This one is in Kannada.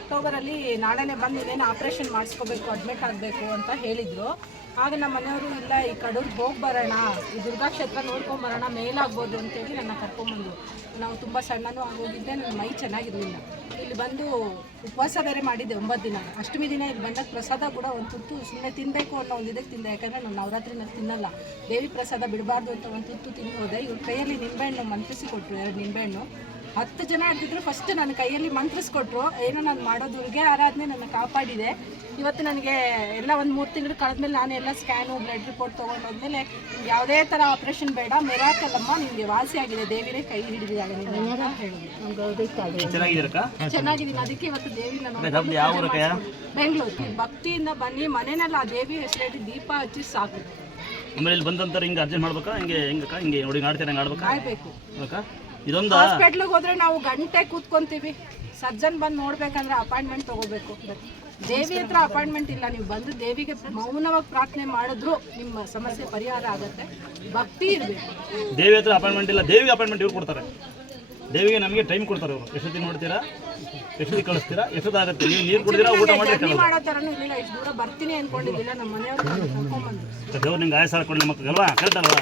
ಅಕ್ಟೋಬರಲ್ಲಿ ನಾಳೆನೇ ಬಂದು ಇದೇನು ಆಪ್ರೇಷನ್ ಮಾಡಿಸ್ಕೋಬೇಕು, ಅಡ್ಮಿಟ್ ಆಗಬೇಕು ಅಂತ ಹೇಳಿದರು. ಆಗ ನಮ್ಮ ಮನೆಯವರು ಇಲ್ಲ ಈ ಕಡೂರಿಗೆ ಹೋಗಿ ಬರೋಣ, ಈ ದುರ್ಗಾ ಕ್ಷೇತ್ರ ನೋಡ್ಕೊಂಬರೋಣ, ಮೇಲಾಗ್ಬೋದು ಅಂತೇಳಿ ನನ್ನ ಕರ್ಕೊಂಬಂದು. ನಾವು ತುಂಬ ಸಣ್ಣನೂ ಆಗೋಗಿದ್ದೆ, ನನ್ನ ಮೈ ಚೆನ್ನಾಗಿರಲಿಲ್ಲ. ಇಲ್ಲಿ ಬಂದು ಉಪವಾಸ ಬೇರೆ ಮಾಡಿದ್ದೆ 9 ದಿನ. ಅಷ್ಟಮಿ ದಿನ ಇಲ್ಲಿ ಬಂದಾಗ ಪ್ರಸಾದ ಕೂಡ ಒಂದು ತುತ್ತು ಸುಮ್ಮನೆ ತಿನ್ನಬೇಕು ಅನ್ನೋ ಒಂದು ಇದಕ್ಕೆ ತಿಂದೆ. ಯಾಕಂದರೆ ನಾನು ನವರಾತ್ರಿನಲ್ಲಿ ತಿನ್ನಲ್ಲ, ದೇವಿ ಪ್ರಸಾದ ಬಿಡಬಾರ್ದು ಅಂತ ಒಂದು ತುತ್ತು ತಿಂದು ಹೋದೆ. ಇವ್ರ ಕೈಯಲ್ಲಿ ನಿಂಬೆಹಣ್ಣು ಮಂತ್ರಿಸಿ ಕೊಟ್ಟರು, 2 ನಿಂಬೆಹಣ್ಣು. 10 ಜನ ಇರ್ತಿದ್ರು. ಫಸ್ಟ್ ನನ್ನ ಕೈಯಲ್ಲಿ ಮಂತ್ರಿಸ್ಕೊಟ್ರು. ಏನೋ ನಾನು ಮಾಡೋ ದುರ್ಗೆ ಆರಾಧನೆ ನನ್ನ ಕಾಪಾಡಿದೆ. ಇವತ್ತು ನನಗೆ ಎಲ್ಲ ಒಂದು 3 ತಿಂಗಳು ಕಳೆದ್ಮೇಲೆ ನಾನು ಎಲ್ಲ ಸ್ಕ್ಯಾನು ಬ್ಲಡ್ ರಿಪೋರ್ಟ್ ತೊಗೊಂಡೋದ್ಮೇಲೆ ಯಾವುದೇ ಥರ ಆಪ್ರೇಷನ್ ಬೇಡ, ಮೆರಾಕಲ್ಲಮ್ಮ ನಿಮಗೆ ವಾಸಿಯಾಗಿದೆ, ದೇವಿನೇ ಕೈ ಹಿಡಿದಿದ್ದಾಳೆ ಅಂತ ಹೇಳಿದ್ರು. ಚೆನ್ನಾಗಿದ್ದೀನಿ. ಅದಕ್ಕೆ ಇವತ್ತು ದೇವಿನ ಬೆಂಗಳೂರು ಭಕ್ತಿಯಿಂದ ಬನ್ನಿ, ಮನೆಯಲ್ಲಿ ಆ ದೇವಿ ಹೆಸರೇಳಿ ದೀಪ ಹಚ್ಚಿ ಸಾಕು. ಆಮೇಲೆ ಇಲ್ಲಿ ಬಂದಂತ ಹಿಂಗೆ ಅರ್ಜೆಂಟ್ ಮಾಡ್ಬೇಕಾ? ಹಿಂಗೆ ನೋಡಿ ನಾಡ್ತೀರ ಆಡ್ಬೇಕಾ? ಆಯ್ಬೇಕು. ಇದೊಂದು ಹಾಸ್ಪಿಟ್ಲಿಗೆ ಹೋದ್ರೆ ನಾವು ಗಂಟೆ ಕೂತ್ಕೊಂತೀವಿ. ಸರ್ಜನ್ ಬಂದು ನೋಡ್ಬೇಕಂದ್ರೆ ಅಪಾಯಿಂಟ್ಮೆಂಟ್ ತಗೋಬೇಕು. ದೇವಿ ಹತ್ರ ಅಪಾಯಿಂಟ್ಮೆಂಟ್ ಇಲ್ಲ. ನೀವು ಬಂದು ದೇವಿಗೆ ಮೌನವಾಗಿ ಪ್ರಾರ್ಥನೆ ಮಾಡಿದ್ರು ನಿಮ್ಮ ಸಮಸ್ಯೆ ಪರಿಹಾರ ಆಗುತ್ತೆ. ಭಕ್ತಿ ಇರಬೇಕು. ದೇವಿ ಹತ್ರ ಅಪಾಯಿಂಟ್ಮೆಂಟ್ ಇಲ್ಲ, ದೇವಿಗೆ ಅಪಾಯಿಂಟ್ಮೆಂಟ್ ಇವ್ರು ಕೊಡ್ತಾರೆ. ದೇವಿಗೆ ನಮಗೆ ಟೈಮ್ ಕೊಡ್ತಾರೆ. ಅವರು ಎಷ್ಟೊತ್ತಿಗೆ ನೋಡ್ತೀರಾ, ಎಷ್ಟೊತ್ತಿಗೆ ಕಳಿಸ್ತೀರಾ, ಎಷ್ಟೊತ್ತಾಗುತ್ತೆ, ನೀವು ನೀರು ಕುಡಿದಿರಾ, ಊಟ ಮಾಡೋ ಥರನೂ ಇಲ್ಲ. ಇಷ್ಟು ದೂರ ಬರ್ತೀನಿ ಅನ್ಕೊಂಡಿದ್ದಿಲ್ಲ. ನಮ್ಮ ಮನೆಯವ್ರು ಕರ್ಕೊಂಡ್ಬಂದು ದೇವ್ರು ನಿಮ್ಗೆ ಆಯಸ್ಸಾರ ಕೊಡಲಿ ಮಕ್ಕಳು ಅಲ್ವಾ, ಕರೆಕ್ಟ್ ಅಲ್ವಾ?